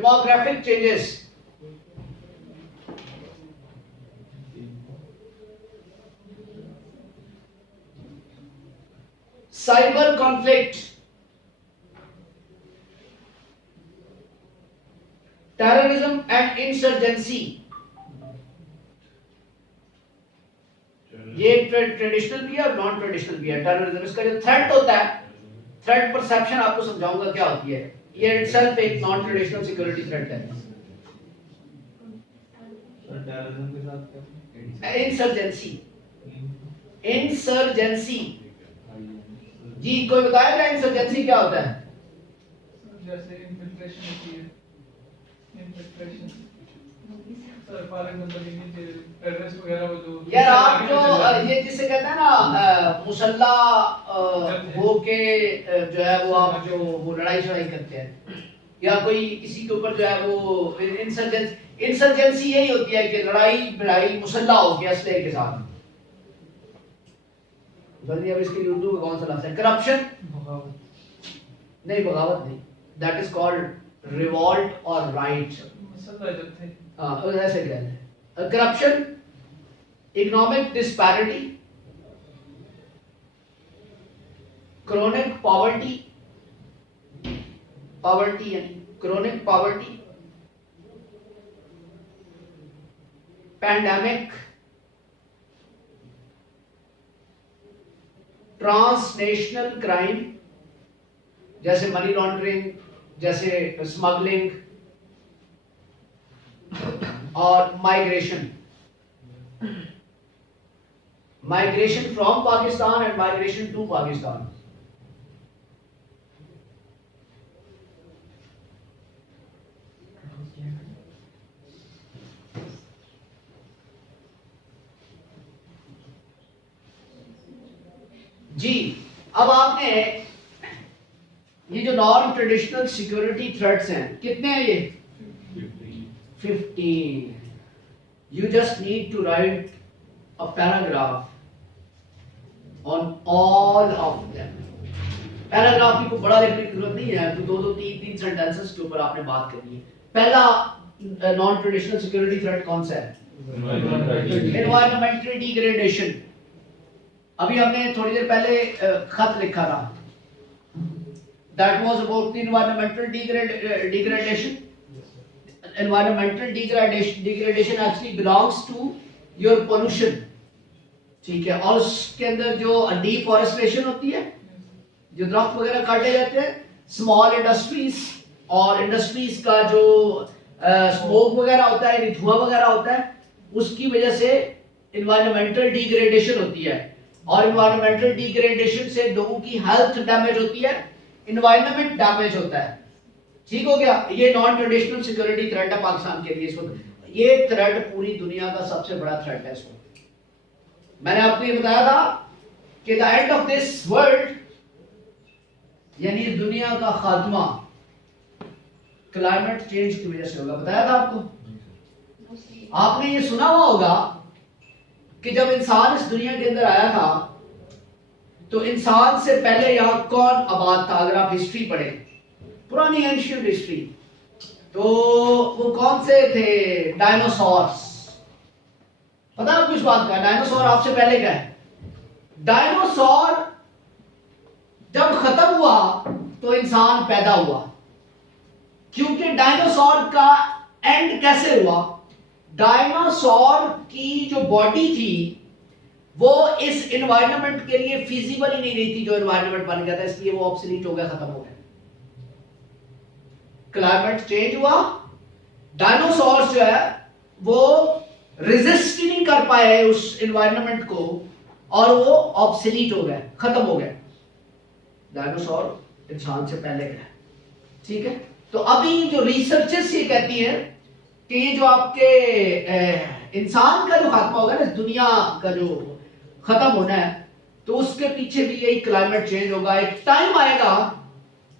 demographic changes, cyber conflict, terrorism and insurgency. ये traditional भी है और नॉन ट्रेडिशनल भी है। टेररिज्म, इसका जो थ्रेट होता है, थ्रेट परसेप्शन आपको समझाऊंगा क्या होती है। ये इटसेल्फ एक नॉन ट्रेडिशनल सिक्योरिटी थ्रेट है। टेररिज्म के साथ क्या? इंसर्जेंसी, इंसर्जेंसी जी कोई बताएगा इंसर्जेंसी क्या होता है? जैसे इन्फिल्ट्रेशन होती है, infiltration sir for example terrorist वगैरह वो जो यार आप जो ये जिसे कहते हैं ना मुसल्ला हो के जो है वो आप जो वो लड़ाई शड़ाई करते हैं या कोई किसी के ऊपर जो है वो इंसर्जेंसी यही होती है कि लड़ाई मुसल्ला हो के असले के साथ। बल्कि अब इसके लिए उर्दू में कौन सा लफ्ज़ है? करप्शन नहीं, बगावत नहीं, दैट इज कॉल्ड रिवॉल्ट और राइट। मसला जब थे हाँ ऐसे कह रहे। Corruption, economic disparity, chronic poverty, poverty यानी chronic poverty, pandemic, transnational crime जैसे मनी लॉन्ड्रिंग, जैसे स्मगलिंग और migration, migration from Pakistan and migration to Pakistan. जी अब आपने ये जो नॉन ट्रेडिशनल सिक्योरिटी थ्रेट्स हैं कितने हैं? ये 15. You just need to write a paragraph on all of them. Paragraph की को बड़ा लिखने की जरूरत नहीं है, तो दो तीन सेंटेंसेस के ऊपर आपने बात करनी है। पहला नॉन ट्रेडिशनल सिक्योरिटी थ्रेट कौन सा है? Environmental degradation. अभी हमने थोड़ी देर पहले खत लिखा था, that was about the environmental degradation. Environmental degradation actually belongs to your pollution, ठीक है। और उसके अंदर जो डिफॉरेस्टेशन होती है, जो दरख्त वगैरह काटे जाते हैं, स्मॉल इंडस्ट्रीज और इंडस्ट्रीज का जो स्मोक वगैरह होता है, धुआं वगैरह होता है, उसकी वजह से एनवायरमेंटल डिग्रेडेशन होती है। और एनवायरमेंटल डिग्रेडेशन से लोगों की हेल्थ डैमेज होती है, एनवायरनमेंट डैमेज होता है। ठीक हो गया। ये नॉन ट्रेडिशनल सिक्योरिटी थ्रेट है पाकिस्तान के लिए इस वक्त। ये थ्रेट पूरी दुनिया का सबसे बड़ा थ्रेट है इस वक्त। मैंने आपको ये बताया था कि the end of this world यानी दुनिया का खात्मा क्लाइमेट चेंज की वजह से होगा। बताया था आपको। आपने ये सुना हुआ होगा कि जब इंसान इस दुनिया के अंदर आया था तो इंसान से पहले यहां कौन आबाद था? अगर आप हिस्ट्री पढ़ें, पुरानी एंशिएंट हिस्ट्री, तो वो कौन से थे? डायनासोर्स। पता है आपको इस बात का? डायनासोर आपसे पहले क्या है? डायनासोर जब खत्म हुआ तो इंसान पैदा हुआ। क्योंकि डायनासोर का एंड कैसे हुआ? डायनासोर की जो बॉडी थी वो इस एनवायरनमेंट के लिए फिजिबल ही नहीं रही थी जो एनवायरनमेंट बन गया था, इसलिए वो ऑब्सोलीट हो गया, खत्म हो गया। क्लाइमेट चेंज हुआ, डायनासोर्स जो है वो रेजिस्ट ही नहीं कर पाए उस एनवायरनमेंट को और वो ऑब्सोलीट हो गए, खत्म हो गए। डायनासोर इंसान से पहले गए। ठीक है। तो अभी जो रिसर्चर्स ये कहती हैं कि ये जो आपके इंसान का जो खात्मा होगा ना, इस दुनिया का जो खत्म होना है, तो उसके पीछे भी यही क्लाइमेट चेंज होगा। एक टाइम आएगा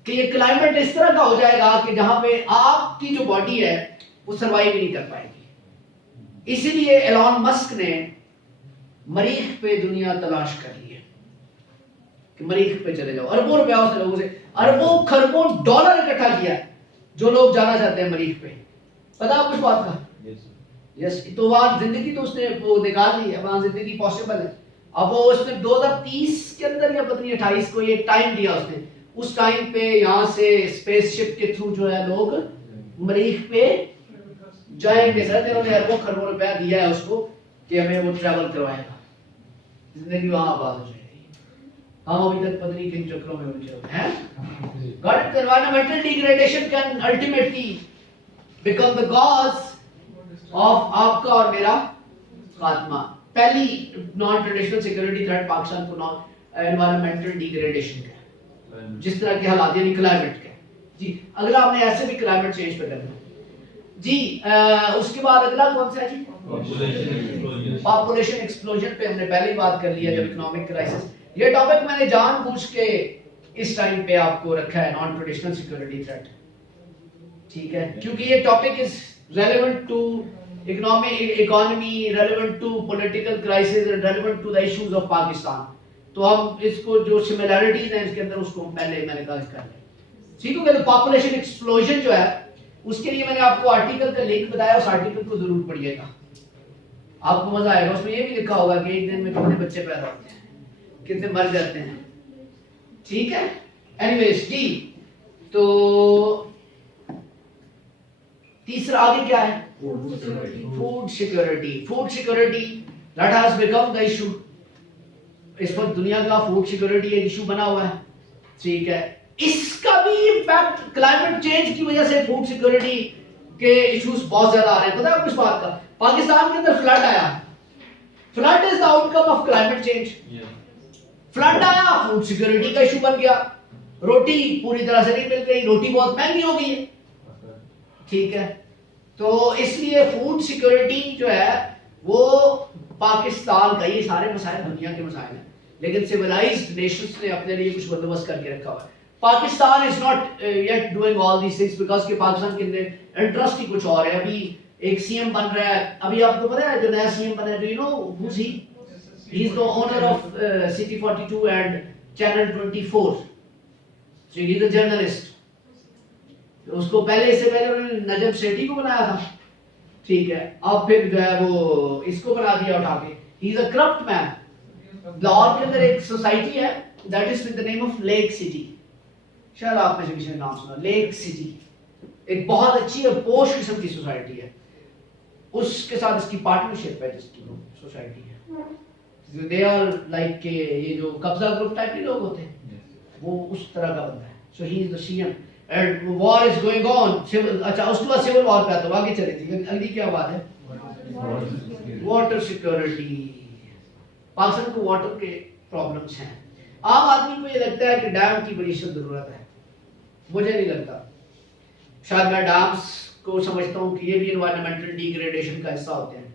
कि ये क्लाइमेट इस तरह का हो जाएगा कि जहां पे आपकी जो बॉडी है वो सरवाइव ही नहीं कर पाएगी। इसीलिए एलॉन मस्क ने मरीख पे दुनिया तलाश कर ली है कि मरीख पे चले जाओ। अरबों रुपया उसने लोगों से, अरबों खरबों डॉलर इकट्ठा किया जो लोग जाना चाहते हैं मरीख पे, पता आपको इस बात का? यस, तो वहाँ जिंदगी तो उसने वो निकाल ली है, वहाँ जिंदगी पॉसिबल है। अब वो उसने 2030 के अंदर या पता नहीं 28 को ये टाइम दिया उसने, उस टाइम पे यहाँ से स्पेसशिप के थ्रू जो है लोग मरीख पे जाएंगे। सर इन्होंने अरबों खरबों रुपया दिया है उसको कि हमें वो ट्रैवल करवाएगा, जिंदगी वहाँ आबाद हो जाएगी। हम अभी तक पता नहीं किन चक्रों में उलझे हुए हैं। Got it? Environmental degradation can ultimately become the cause of आपका और मेरा खात्मा। पहली non traditional security threat Pakistan को नॉन एनवायरमेंटल डिग्रेडेशन का, जिस तरह के हालात यानी क्लाइमेट के। जी अगला आपने ऐसे भी क्लाइमेट चेंज पे करना जी। उसके बाद अगला कौन सा है जी? पॉपुलेशन एक्सप्लोजन पे हमने पहले ही बात कर लिया, जब इकोनॉमिक क्राइसिस। ये टॉपिक मैंने जानबूझ के इस टाइम पे आपको रखा है, नॉन ट्रेडिशनल सिक्योरिटी थ्रेट, ठीक है, क्योंकि ये topic is relevant to economy, relevant to political crisis and relevant to the issues of Pakistan. तो हम इसको जो सिमिलैरिटीज हैं इसके अंदर उसको पहले मैंने कहा कर लें, ठीक है। तो पॉपुलेशन एक्सप्लोजन जो है उसके लिए मैंने आपको आर्टिकल का लिंक बताया, उस आर्टिकल को जरूर पढ़िएगा, आपको मजा आएगा। उसमें ये भी लिखा होगा कि एक दिन में कितने बच्चे पैदा होते हैं, कितने मर जाते हैं, ठीक है। एनीवेज जी, तो तीसरा आगे क्या है? Food security. Food security that has become the issue. इस वक्त दुनिया का फूड सिक्योरिटी एक इशू बना हुआ है, ठीक है। इसका भी इम्पैक्ट क्लाइमेट चेंज की वजह से फूड सिक्योरिटी के इश्यूज बहुत ज्यादा आ रहे हैं। पता है आपको इस बात का? पाकिस्तान के अंदर फ्लड आया, flood is the outcome of climate change. Flood आया, फूड सिक्योरिटी का इशू बन गया, रोटी पूरी तरह से नहीं मिल रही, रोटी बहुत महंगी हो गई है, ठीक है। तो इसलिए फूड सिक्योरिटी जो है वो पाकिस्तान का, ये सारे मसाइल दुनिया के मसाइल हैं, लेकिन सिविलाइज्ड नेशंस ने अपने लिए कुछ बंदोबस्त करके रखा हुआ है। Pakistan is not yet doing all these things because कि पाकिस्तान के अंदर इंटरेस्ट ही कुछ और है। अभी एक सीएम बन रहा है, अभी आपको पता है जो नया सीएम बना है, do you know who is he? He is the owner of city 42 and channel 24, so he is a journalist. तो उसको पहले, इससे पहले उन्होंने नजम सेठी को बनाया था, ठीक है, अब फिर जो है वो इसको बना दिया उठा के। He is a corrupt man. Lahore के अंदर एक सोसाइटी है that is with the name of lake city, शायद आपने से किसी ने नाम सुना, लेक सिटी, एक बहुत अच्छी और पोश किस्म की सोसाइटी है। उसके साथ इसकी पार्टनरशिप है, जिसकी सोसाइटी है, दे आर लाइक के ये जो कब्जा ग्रुप टाइप के लोग होते हैं, वो उस तरह का बंदा है। So he is the CM and war is going on. अच्छा, उसके बाद सिविल वॉर पे आता है, आगे चले थी। अगली क्या बात है? Water security. पाकिस्तान को वाटर के प्रॉब्लम्स हैं। आम आदमी को ये लगता है कि डैम की बड़ी जरूरत है, मुझे नहीं लगता। शायद मैं डैम्स को समझता हूँ कि ये भी एनवायरमेंटल डिग्रेडेशन का हिस्सा होते हैं,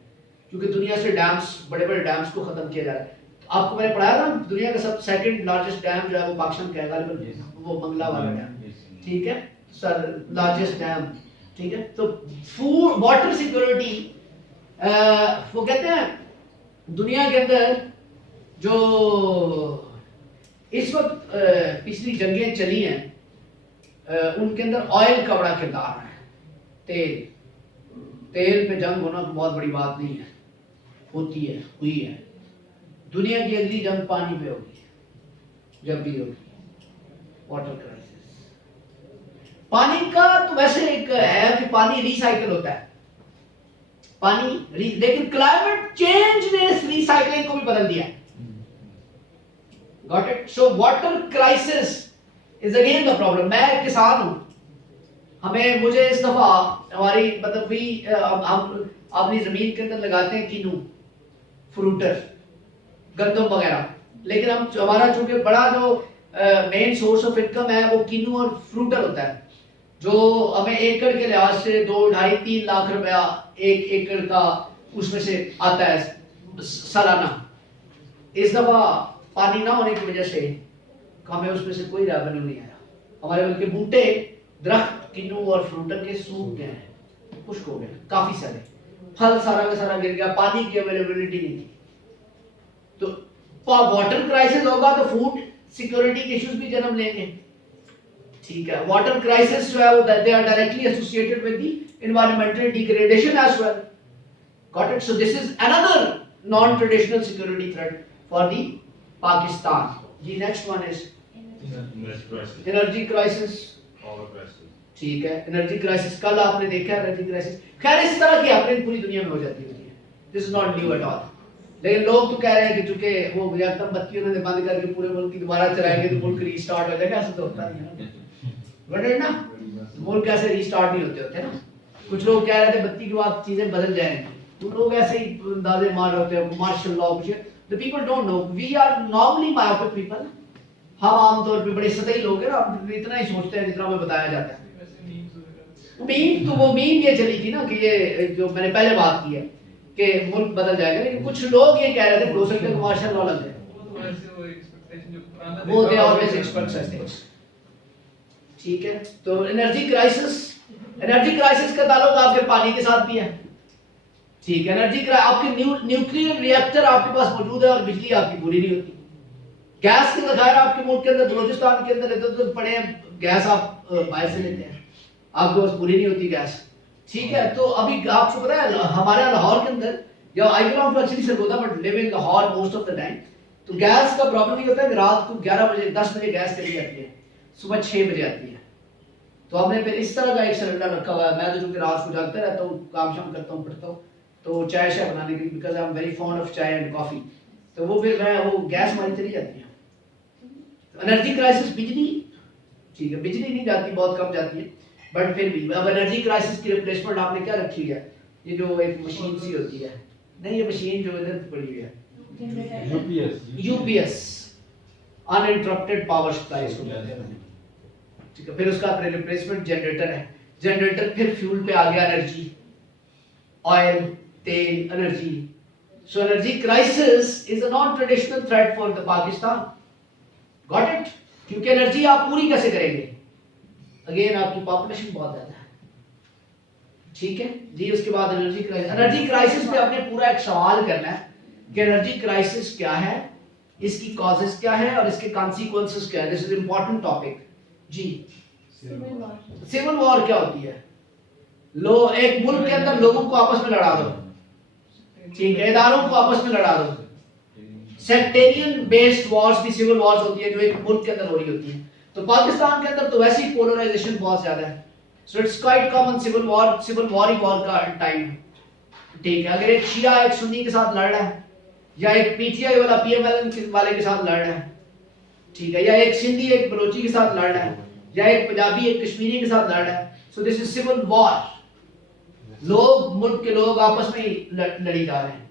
क्योंकि दुनिया से डैम्स, बड़े बड़े डैम्स को खत्म किया जा रहा है। आपको मैंने पढ़ाया था दुनिया का सब सेकंड लार्जेस्ट डैम जो है वो पाकिस्तान का है, गालिबन वो मंगला वाला डैम, ठीक है, सर लार्जेस्ट डैम, ठीक है। तो फूड वाटर सिक्योरिटी, वो कहते हैं दुनिया के अंदर जो इस वक्त पिछली जंगें चली हैं उनके अंदर ऑयल का बड़ा किरदार है। तेल पे जंग होना बहुत बड़ी बात नहीं है, होती है, हुई है। दुनिया की अगली जंग पानी पे होगी, जब भी होगी, वाटर क्राइसिस। पानी का तो वैसे एक है कि पानी रिसाइकल होता है, लेकिन क्लाइमेट चेंज ने इस रिसाइकलिंग को भी बदल दिया। Got it? So water crisis is again the problem. मैं एक किसान हूं, मुझे इस दफा हमारी मतलब भी हम अपनी जमीन के अंदर लगाते हैं किनू, फ्रूटर, गंदम वगैरह, लेकिन हमारा चूंकि बड़ा जो मेन सोर्स ऑफ इनकम है वो किनू और फ्रूटर होता है, जो हमें एकड़ के लिहाज से 2, 2.5, 3 लाख रुपया एक एकड़ का उसमें से आता है सालाना। इस दफा पानी ना होने की वजह से हमें उसमें से कोई रेवेन्यू नहीं आया। हमारे बल्कि बूटे, दरख्त किन्नू और फ्रूटर के सूख गए हैं, खुश्क हो गए काफी सारे, फल सारा का सारा गिर गया, पानी की अवेलेबिलिटी नहीं थी। तो वाटर क्राइसिस होगा तो फूड सिक्योरिटी के इश्यूज भी जन्म लेंगे, ठीक है, वाटर क्राइसिस जो है वो they are directly associated with the environmental degradation as well. Got it? So this is another non traditional security threat for the Pakistan. जी next one is energy crisis. ठीक है, एनर्जी क्राइसिस कल आपने देखा energy crisis. खैर इस तरह की अपनी पूरी दुनिया में हो जाती है. This is not new at all. लेकिन लोग तो कह रहे हैं कि चूंकि वो एकदम बत्ती उन्होंने बंद करके पूरे मुल्क की दोबारा चलाएंगे तो मुल्क रीस्टार्ट हो जाएगा. ऐसा तो होता नहीं है ना. मुल्क ऐसे रीस्टार्ट नहीं होते ना. कुछ लोग कह रहे थे बत्ती के बाद चीजें बदल जाएंगी. तो लोग ऐसे ही अंदाजे मार रहे होते हैं मार्शल लॉ कुछ. The people don't know. We are normally myopic people. हम आमतौर पे बड़े सतही लोग हैं ना. हम इतना ही सोचते हैं जितना हमें बताया जाता है. मीम तो वो मीम ये चली थी ना कि ये जो मैंने पहले बात की है कि मुल्क बदल जाएगा. लेकिन कुछ लोग ये कह रहे थे हो सकता है मार्शल लॉ लग जाए. वो they always expert such things. ठीक है, तो एनर्जी क्राइसिस का ताल्लुक आपके पानी के साथ भी है. ठीक है, आपके न्यूक्लियर रिएक्टर आपके पास मौजूद है और बिजली आपकी पूरी नहीं होती. गैस के जखायर आपके मुल्क के अंदर बलोचिस्तान के अंदर इधर पड़े हैं. गैस आप बाहर से लेते हैं, आपके पास पूरी नहीं होती गैस. ठीक है, तो अभी आपको पता है हमारे लाहौर के अंदर या I belong to actually Sargodha but live in Lahore most of the time. तो गैस का प्रॉब्लम ये होता है कि रात को 11 बजे 10 बजे गैस चली जाती है, सुबह 6 बजे आती है. तो हमने फिर इस तरह का एक सिलेंडर रखा हुआ है. मैं तो चूंकि रात को जागता रहता हूँ, काम शाम करता हूँ, पढ़ता हूँ, तो चाय शाय बनाने के लिए because I am very fond of चाय एंड कॉफी. तो वो फिर मैं वो गैस हमारी चली जाती है. एनर्जी क्राइसिस बिजली. ठीक है, बिजली नहीं जाती, बहुत कम जाती है, बट फिर भी अब एनर्जी क्राइसिस की रिप्लेसमेंट आपने क्या रखी है? ये जो एक मशीन सी होती है. नहीं, ये मशीन जो इधर पड़ी हुई है यूपीएस अनइंटरप्टेड पावर सप्लाई इसको कहते हैं. ठीक है, फिर उसका अपने रिप्लेसमेंट जनरेटर है. जनरेटर फिर फ्यूल पे आ गया एनर्जी, ऑयल, तेल, energy. So energy crisis is a non traditional threat for the Pakistan. Got it? क्योंकि एनर्जी आप पूरी कैसे करेंगे? अगेन आपकी पॉपुलेशन बहुत ज्यादा है. ठीक है जी. उसके बाद एनर्जी क्राइसिस पे आपने पूरा एक सवाल करना है कि एनर्जी क्राइसिस क्या है, इसकी कॉजेस क्या है और इसके कॉन्सिक्वेंसेस क्या है. This is important topic. जी, सिविल वॉर क्या होती है? एक मुल्क के अंदर लोगों को आपस में लड़ा दो. ठीक है, इदारों को आपस में लड़ा दो. सेक्टेरियन बेस्ड वॉर्स भी सिविल वॉर्स होती है जो एक मुल्क के अंदर हो रही होती है. तो पाकिस्तान के अंदर तो वैसे ही पोलराइजेशन बहुत ज्यादा है. So it's quite common civil war ही वॉर का टाइम. ठीक है, अगर एक शिया एक सुन्नी के साथ लड़ रहा है, या एक पीटीआई वाला पीएमएल वाले के साथ लड़ रहा है, ठीक है, या एक सिंधी एक बलोची के साथ लड़ रहा है, या एक पंजाबी एक कश्मीरी के साथ लड़ रहा है. So this is civil war. लोग, मुल्क के लोग आपस में ही लड़ी जा रहे हैं.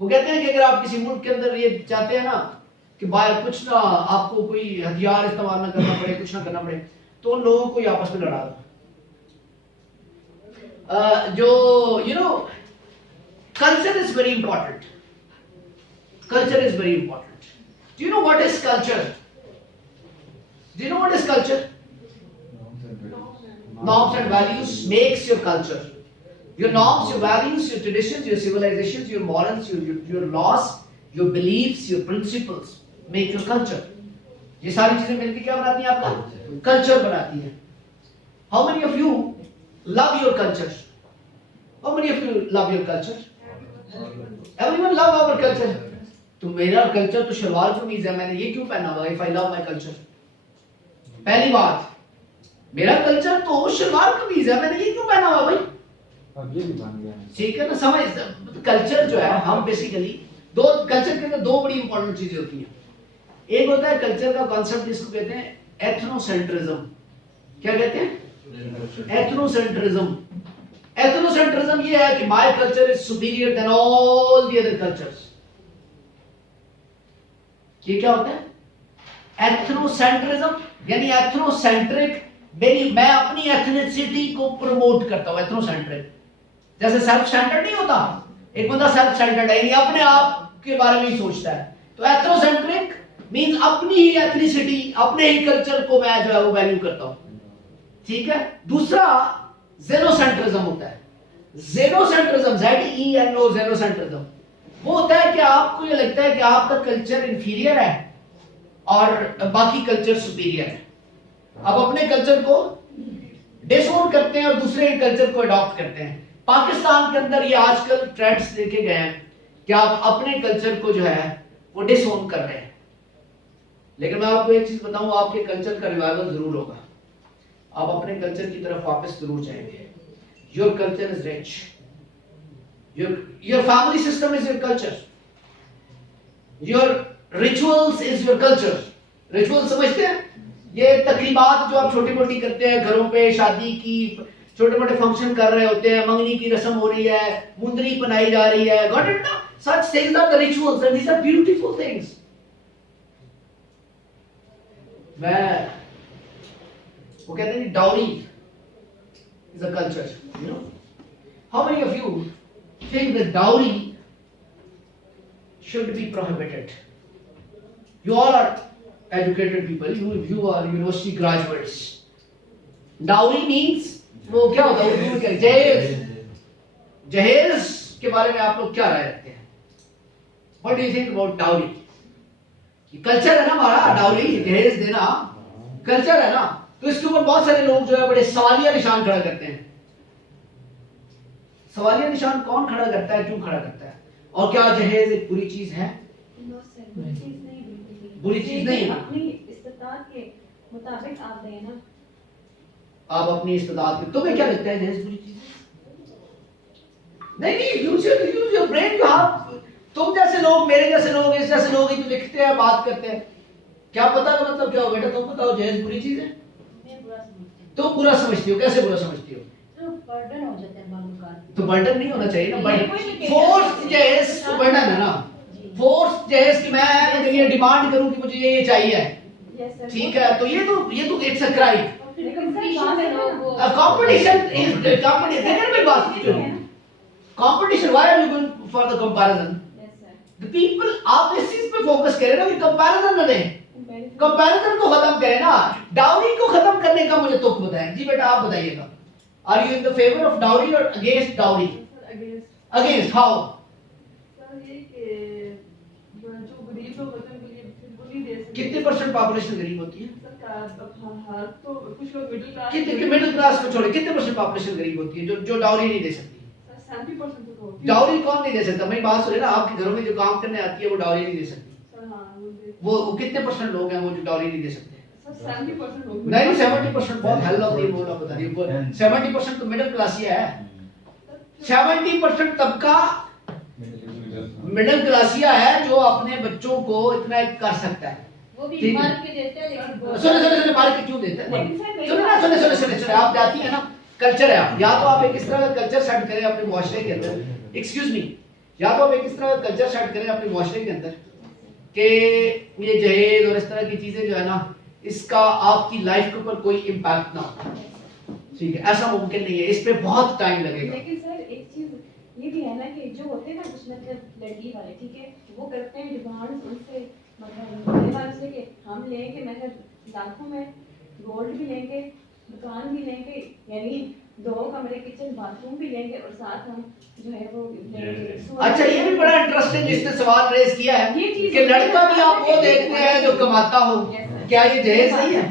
वो कहते हैं कि अगर आप किसी मुल्क के अंदर ये चाहते हैं ना कि बाहर कुछ ना आपको कोई हथियार इस्तेमाल ना करना पड़े, कुछ ना करना पड़े, तो लोगों को आपस में लड़ा दो. जो you know culture is very important. Culture is very important. Do you know what is culture? Do you know what is culture? Norms and values makes your culture. Your norms, your values, your traditions, your civilizations, your morals, your laws, your beliefs, your principles make your culture. ये सारी चीजें मिलकर क्या बनाती हैं? आपका culture बनाती है. How many of you love your culture? How many of you love your culture? Everyone love our culture. तो मेरा कल्चर तो शलवार कमीज है, मैंने ये क्यों पहना हुआ? If I love my culture. पहली बात, मेरा कल्चर तो शलवार कमीज है, मैंने ये क्यों पहना हुआ भाई? अब ये भी बन गया. ठीक है ना, समझ. कल्चर जो है, हम बेसिकली दो कल्चर के अंदर दो बड़ी इंपॉर्टेंट चीजें होती हैं. एक होता है कल्चर का कॉन्सेप्ट जिसको कहते हैं एथनोसेंट्रिज्म. क्या कहते हैं? एथनोसेंट्रिज्म. एथनोसेंट्रिज्म ये है कि my culture is superior than all the other cultures. ये क्या होता है? एथनोसेंट्रिज्म यानी एथनोसेंट्रिक. मैं अपनी एथनिसिटी को प्रमोट करता हूं. एथनोसेंट्रिक जैसे सेल्फ सेंटर्ड नहीं होता. एक बंदा सेल्फ सेंटर्ड है, यानी अपने आप के बारे में ही सोचता है. तो एथनोसेंट्रिक मींस अपनी ही एथनिसिटी, अपने ही कल्चर को मैं जो है वो वैल्यू करता हूं. ठीक है. दूसरा जेनोसेंट्रिज्म होता है. जेनोसेंट्रिज्म ZENO जेनोसेंट्रिज्म वो होता है कि आपको ये लगता है कि आपका कल्चर इंफीरियर है और बाकी कल्चर सुपीरियर है. अब अपने कल्चर को डिसओन करते हैं और दूसरे कल्चर को अडॉप्ट करते हैं। पाकिस्तान के अंदर ये आजकल ट्रेंड्स देखे गए हैं कि आप अपने कल्चर को जो है वो डिसओन कर रहे हैं। लेकिन मैं आपको एक चीज बताऊं, आपके कल्चर का रिवाइवल जरूर होगा, आप अपने कल्चर की तरफ वापस जरूर जाएंगे। Your culture is rich, your family system is your culture, your rituals is your culture. Ritual समझते हैं? ये तकरीबात जो आप छोटी मोटी करते हैं घरों पे, शादी की छोटे मोटे फंक्शन कर रहे होते हैं, मंगनी की रस्म हो रही है, मुंदरी बनाई जा रही है, गॉट इट ना? Such things are the rituals and these are beautiful things. मैं वो कहते हैं dowry is a culture, you know. How many of you think that dowry should be prohibited? You all are educated people. You are university graduates. Dowry means वो क्या होता है उर्दू में? क्या जहेज। जहेज के बारे में आप लोग क्या राय रखते हैं? What do you think about dowry? Culture है ना हमारा, डाउरी दहेज देना कल्चर है ना, तो इसके ऊपर बहुत सारे लोग जो है बड़े सवालिया निशान खड़ा करते हैं। सवालिया निशान कौन खड़ा करता है, क्यों खड़ा करता है, और क्या दहेज एक बुरी चीज है? बुरी चीज नहीं है। अपनी इस्तिताअत के मुताबिक आप दें ना। आप अपनी इस्तिताअत में, तुम्हें क्या लगता है दहेज बुरी चीज है? नहीं, use your brain. You have, तुम जैसे लोग, मेरे जैसे लोग, इस जैसे लोग ही तो लिखते हैं, बात करते हैं, क्या पता का मतलब क्या हो? बेटा तुम बताओ, दहेज बुरी चीज है? मैं बुरा समझती हूँ। तुम बुरा समझती हो? कैसे बुरा समझती हो? तो बर्डन हो जाता है बालों का। तो बर्डन नहीं होना चाहिए ना, फोर्स दहेज तो बर्डन है ना। फोर्स दहेज कि मैं अगर ये डिमांड करूं कि मुझे ये चाहिए, ठीक है, तो ये तो it's a crime. Competition is competition. Why are you going for the comparison? The people, आप इस चीज पे फोकस करें ना कि कंपैरिजन न दें, कंपैरिजन को खत्म करें ना। डाउरी को खत्म करने का मुझे तुक बताएं जी। बेटा आप बताइएगा, are you in the favour of dowry और अगेंस्ट डाउरी? Against how? जो गरीब लोग होते हैं उनके लिए बिल्कुल नहीं दे सकते। कितने परसेंट पॉपुलेशन गरीब होती है? तो कुछ लोग मिडिल क्लास, कितने मिडिल क्लास को छोड़े कितने परसेंट पॉपुलेशन गरीब होती है जो डाउरी नहीं दे सकती? 70% तो होती है। डाउरी कौन नहीं दे सकता? मेरी बात सुनिए ना, आपके घरों में जो काम करने आती है वो डाउरी नहीं दे सकती। सर हाँ, वो कितने परसेंट लोग हैं वो जो डाउरी नहीं दे सकते? सर 70% लोग। नहीं, 70% बहुत हेल ऑफ दी बोला बता रही हूं। 70% तो मिडिल क्लास ही है। 70% तबका मिडिल क्लासिया है जो अपने बच्चों को इतना कर सकता है। वो भी ठीक है। मार के देते हैं, लेकिन सुने मार के क्यों देते हैं? सुने आप जाती है ना, कल्चर है। आप या तो आप एक इस तरह का कल्चर सेट करें अपने मुआशरे के अंदर, एक्सक्यूज मी, या तो आप एक इस तरह का कल्चर सेट करें अपने मुआशरे के अंदर कि ये जहेज और इस तरह की चीजें जो है ना, इसका आपकी लाइफ के ऊपर कोई इम्पैक्ट ना हो। ठीक है, ऐसा मुमकिन नहीं है, इस पे बहुत टाइम लगेगा। लेकिन सर एक चीज ये भी है ना कि जो होते हैं ना कुछ मतलब लड़की वाले, ठीक है, वो करते हैं डिमांड उनसे, मतलब बड़े वाले से कि हम लेंगे, मतलब लाखों में गोल्ड भी लेंगे, दुकान भी लेंगे, यानी 2 कमरे किचन बाथरूम भी लेंगे और साथ हम जो है वो लेंगे। अच्छा, ये भी बड़ा इंटरेस्टिंग जिसने सवाल रेज किया है कि लड़का भी आप वो देखते हैं जो कमाता हो, क्या ये दहेज नहीं है?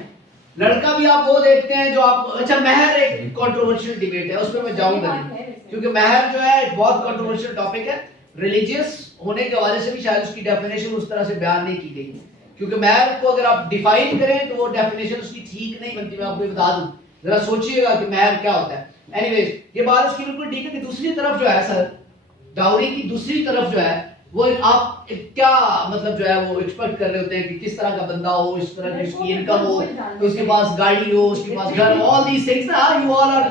लड़का भी आप वो देखते हैं जो आप, अच्छा महर एक कंट्रोवर्शियल डिबेट है, उसमें मैं जाऊंगा नहीं, क्योंकि महर जो है एक बहुत कंट्रोवर्शियल टॉपिक है। रिलीजियस होने के वजह से भी शायद उसकी डेफिनेशन उस तरह से बयान नहीं की गई, क्योंकि महर को अगर आप डिफाइन करें तो वो डेफिनेशन उसकी ठीक नहीं बनती। मैं आपको बता दूं, जरा सोचिएगा कि महर क्या होता है। एनीवेज, ये बात उसकी बिल्कुल ठीक है कि दूसरी तरफ जो है सर, डाउरी की दूसरी तरफ जो है वो आप क्या मतलब जो है वो एक्सपेक्ट कर रहे होते हैं कि किस तरह का बंदा हो, इस तरह की उसकी इनकम हो, तो उसके पास गाड़ी हो, उसके पास घर, ऑल दीस थिंग्स ना। You all are,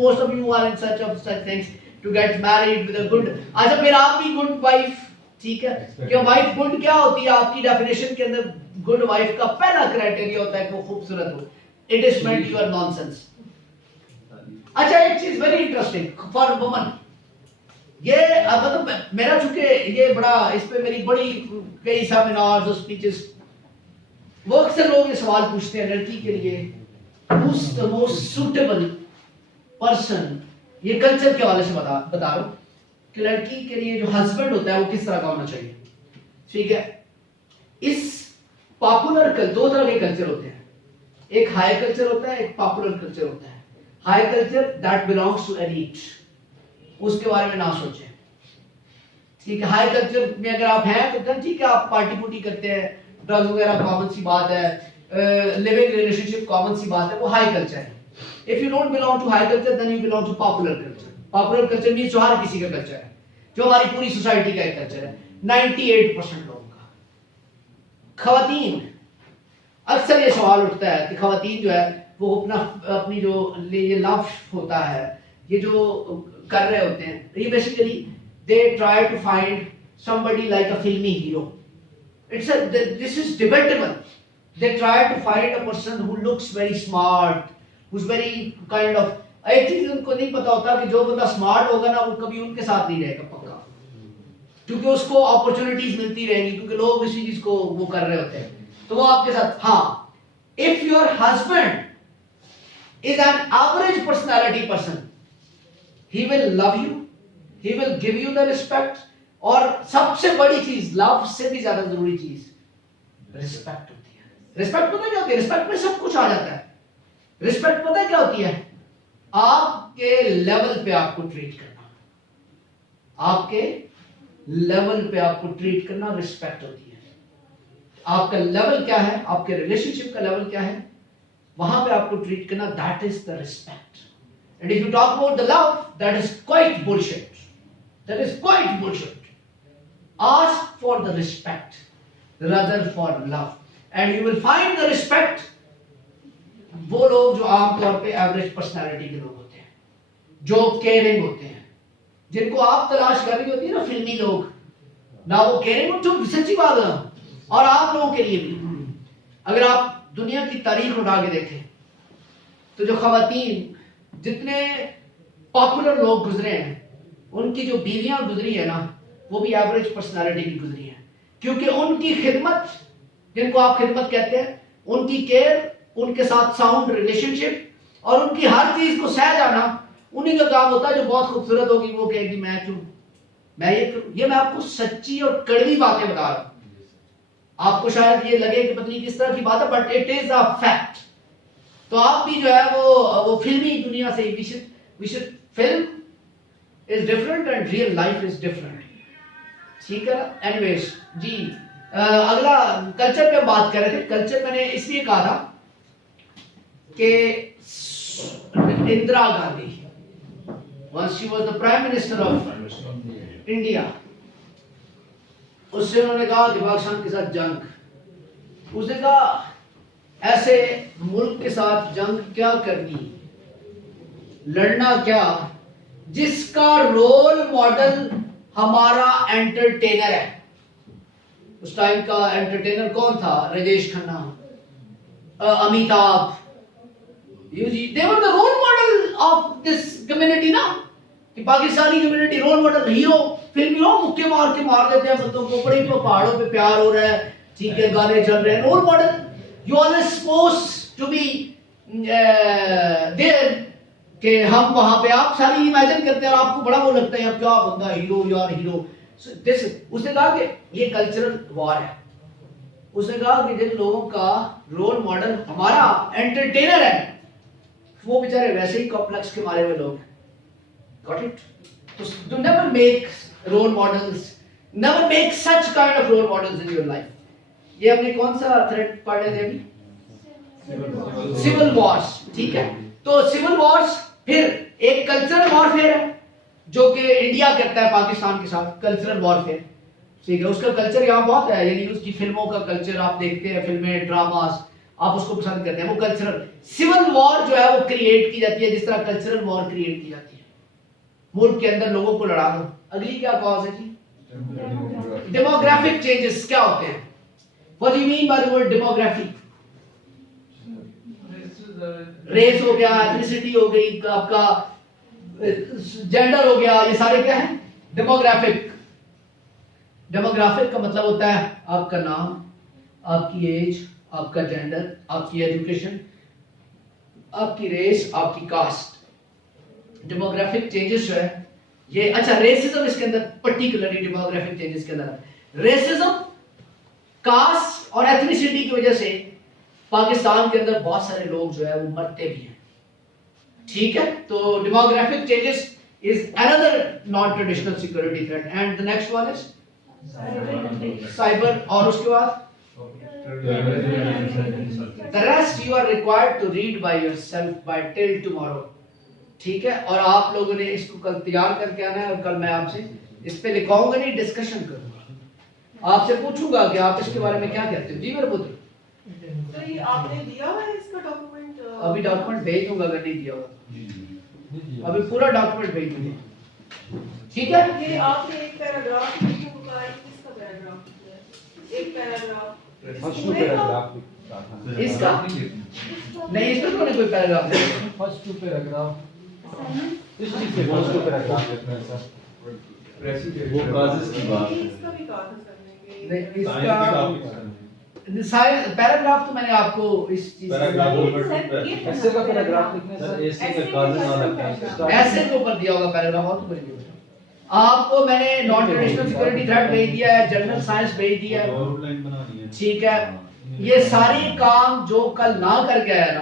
most of you are in search of such things to get married with a good. अच्छा, फिर आप भी गुड वाइफ, ठीक है, क्या वाइफ गुड क्या होती है? आपकी डेफिनेशन के अंदर गुड वाइफ का पहला क्राइटेरिया होता है कि वो खूबसूरत हो। It is meant you are nonsense. अच्छा, एक चीज वेरी इंटरेस्टिंग फॉर वुमन, ये मतलब मेरा चूंकि ये बड़ा, इस पे मेरी बड़ी कई सेमिनार्स और स्पीचेस, वो अक्सर लोग ये सवाल पूछते हैं लड़की के लिए who's the most suitable person, ये कल्चर के हवाले से बता रहा हूं कि लड़की के लिए जो हस्बैंड होता है वो किस तरह का होना चाहिए। ठीक है, इस पॉपुलर दो तरह के कल्चर होते हैं। एक हाई कल्चर होता है, एक पॉपुलर कल्चर होता है। High culture that belongs to elite, उसके बारे में ना सोचें, ठीक है। हाई कल्चर में अगर आप हैं तो ठीक है, आप पार्टी पुर्टी करते हैं, ड्रग्स वगैरह कॉमन सी बात है, लिविंग रिलेशनशिप कॉमन सी बात है, वो हाई कल्चर है। If you don't belong to high culture then you belong to popular culture. Popular culture means जो हर किसी का कल्चर है, जो हमारी पूरी सोसाइटी का एक कल्चर है 98% लोगों का। खवातीन, अक्सर ये सवाल उठता है कि खवातीन जो है वो अपनी जो ये लव होता है, ये जो कर रहे होते हैं, ये basically they try to find somebody like a filmy hero. This is debatable. They try to find a person who looks very smart, who's very kind of, एक चीज उनको नहीं पता होता कि जो बंदा स्मार्ट होगा ना वो कभी उनके साथ नहीं रहेगा पक्का, क्योंकि उसको अपॉर्चुनिटीज मिलती रहेंगी, क्योंकि लोग इसी चीज को वो कर रहे होते हैं, तो वो आपके साथ। हाँ, if your husband is an average personality person, he will love you, he will give you the respect, और सबसे बड़ी चीज, लव से भी ज्यादा जरूरी चीज रिस्पेक्ट होती है। रिस्पेक्ट पता क्या होती है? रिस्पेक्ट में सब कुछ आ जाता है। रिस्पेक्ट पता क्या होती है? आपके लेवल पे आपको ट्रीट करना, आपके लेवल पे आपको ट्रीट करना रिस्पेक्ट होती है। आपका लेवल क्या है, आपके रिलेशनशिप का लेवल क्या है, वहां पे आपको ट्रीट करना, that is the respect. And if you talk about the love, that is quite bullshit, that is quite bullshit. Ask for the respect rather for love, and you will find the respect वो लोग जो आमतौर पे average personality के लोग होते हैं, जो केयरिंग होते हैं, जिनको आप तलाश कर रही होती है ना फिल्मी लोग, ना वो केयरिंग, जो सच्ची बात है। और आप लोगों के लिए भी, अगर आप दुनिया की तारीख उठा के देखें तो जो खवातीन, जितने पॉपुलर लोग गुजरे हैं, उनकी जो बीवियां गुजरी है ना, वो भी एवरेज पर्सनालिटी की गुजरी है, क्योंकि उनकी खिदमत, जिनको आप खिदमत कहते हैं, उनकी केयर, उनके साथ साउंड रिलेशनशिप और उनकी हर चीज को सह जाना उन्हीं का काम होता है। जो बहुत खूबसूरत होगी वो कहेगी मैं क्यों, मैं ये करूं। ये मैं आपको सच्ची और कड़वी बातें बता रहा हूं। आपको शायद ये लगे कि पत्नी किस तरह की बात है, but it is a fact. तो आप भी जो है वो फिल्मी दुनिया से, we should film is different and real life is different, ठीक है। एनीवेज जी, अगला कल्चर पे हम बात कर रहे थे। कल्चर मैंने इसलिए कहा था कि Indira Gandhi, once she was the prime minister of India, उससे उन्होंने कहा कि पाकिस्तान के साथ जंग, उसने कहा ऐसे मुल्क के साथ जंग क्या करनी, लड़ना क्या, जिसका रोल मॉडल हमारा एंटरटेनर है। उस टाइम का एंटरटेनर कौन था? Rajesh Khanna, Amitabh, they were the role model of this community ना, कि Pakistani community role model, hero, film hero, मुक्के मार के मार देते हैं बंदों को, बड़े पहाड़ों पे प्यार हो रहा है, ठीक है, गाने चल रहे हैं, role model. You are supposed to be there, कि हम वहां पे, आप सारी इमेजिन करते हैं और आपको बड़ा वो लगता है यार क्या बंदा हीरो, यार हीरो। उसने कहा कि ये कल्चरल वॉर है। उसने कहा कि जिन लोगों का रोल मॉडल हमारा एंटरटेनर है, वो बेचारे वैसे ही कॉम्प्लेक्स के मारे हुए लोग हैं। Got it? तो never make role models, never make such kind of role models in your life. ये हमने कौन सा थ्रेड पढ़ रहे थे अभी? सिविल वॉर्स, ठीक है। तो सिविल वॉर्स, फिर एक कल्चरल वॉरफेयर है जो कि इंडिया करता है पाकिस्तान के साथ, कल्चरल वॉरफेयर, ठीक है। उसका कल्चर यहाँ बहुत है, यानी उसकी फिल्मों का कल्चर आप देखते हैं, फिल्में, ड्रामास, आप उसको पसंद करते हैं, वो कल्चरल। सिविल वॉर जो है वो क्रिएट की जाती है जिस तरह कल्चरल वॉर क्रिएट की जाती है, मुल्क के अंदर लोगों को लड़ा दो। अगली क्या कॉज है जी? डेमोग्राफिक चेंजेस क्या होते हैं? What do you mean by the word demographic? Race हो गया, एथनिसिटी हो गई, आपका जेंडर हो गया, ये सारे क्या है? डेमोग्राफिक। डेमोग्राफिक का मतलब होता है आपका नाम, आपकी एज, आपका जेंडर, आपकी एजुकेशन, आपकी रेस, आपकी कास्ट। डेमोग्राफिक चेंजेस जो है ये, अच्छा रेसिज्म इसके अंदर पर्टिकुलरली डेमोग्राफिक चेंजेस के अंदर रेसिज्म, कास्ट और एथनिसिटी की वजह से पाकिस्तान के अंदर बहुत सारे लोग जो है वो मरते भी हैं, ठीक है। तो demographic changes is another non traditional security threat and the next one is cyber, और उसके बाद the rest you are required to read by yourself by till tomorrow, ठीक है। और आप लोगों ने इसको कल तैयार करके आना है और कल मैं आपसे इस पे लिखाऊंगा नहीं, डिस्कशन करूंगा, आपसे पूछूंगा कि आप इसके बारे में क्या कहते हो। जी मेरे पुत्र, तो ये आपने दिया हुआ है इसका डॉक्यूमेंट? अभी डॉक्यूमेंट भेज दूंगा अगर नहीं दिया होगा, अभी पूरा डॉक्यूमेंट भेज दूंगा, ठीक है। ये आपने एक पैराग्राफ लिखने को कहा है, किसका पैराग्राफ है? एक पैराग्राफ फर्स्ट टू पैराग्राफ इसका नहीं, इसमें तो नहीं कोई पैराग्राफ नहीं। फर्स्ट टू पैराग्राफ इस चीज से फर्स्ट टू पैराग्राफ लिखना है सर। वो काजेस की बात ये है। इसका भी कहा था सर ने कि नहीं, इसका पैराग्राफ तो मैंने आपको इस चीज ऐसे का पैराग्राफ लिखना है सर। ऐसे का काजेस ना लगता है। ऐसे के ऊपर दिया होगा पैराग्राफ, और तो करेंगे आपको मैंने नॉन ट्रेडिशनल सिक्योरिटी थ्रेट भेज दिया है, जनरल साइंस भेज दिया है, आउटलाइन बनानी है। ठीक है। ये सारे काम जो कल ना करके आया ना,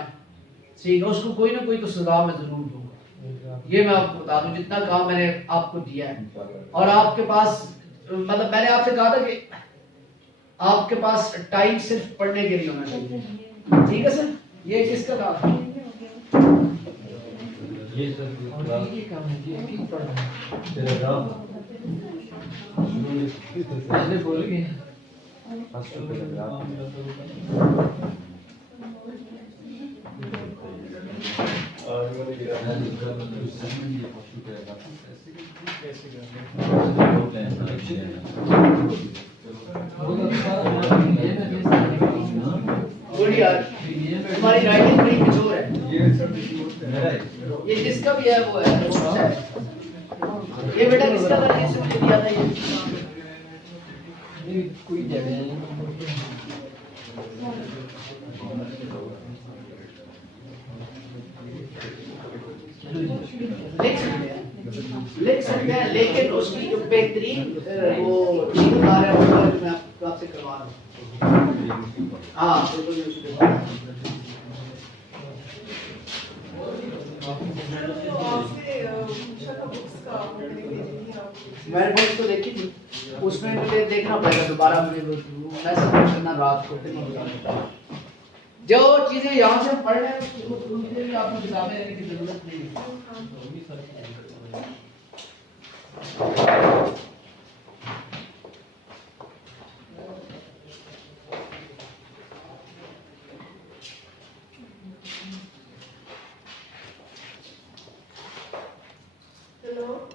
ठीक है, उसको कोई ना कोई तो सजा मैं जरूर दूंगा, ये मैं आपको बता दूं, जितना काम मैंने आपको दिया है। और आपके पास मतलब मैंने आपसे कहा था कि आपके पास टाइम सिर्फ पढ़ने के लिए होना चाहिए, ठीक है सर। ये किसका काम है? ये सर और ये काम है कि एक ही पढ़ना है। पैराग्राफ पहले बोल गए फर्स्ट टू पैराग्राफ गुड यार, तुम्हारी राइटिंग बड़ी कमजोर है। ये जिसका भी है वो है, वो अच्छा है। ये बेटा किसका था, किसने मुझे दिया था ये? कोई जगह नहीं। लिख सकते हैं, लेकिन उसकी जो बेहतरीन वो चीज़दार है वो मैं आपसे करवा रहा हूँ। हाँ बिल्कुल तो आपसे पूछा था बुक्स का, आपने नहीं भेजी थी आपको। मैंने बुक्स तो देखी थी, उसमें मुझे देखना पड़ेगा दोबारा, मुझे मैं सब कुछ करना रात को फिर मैं बता देता हूँ। जो चीजें यहाँ से पढ़ रहे हैं उनके लिए आपको किताबें लेने की जरूरत नहीं है।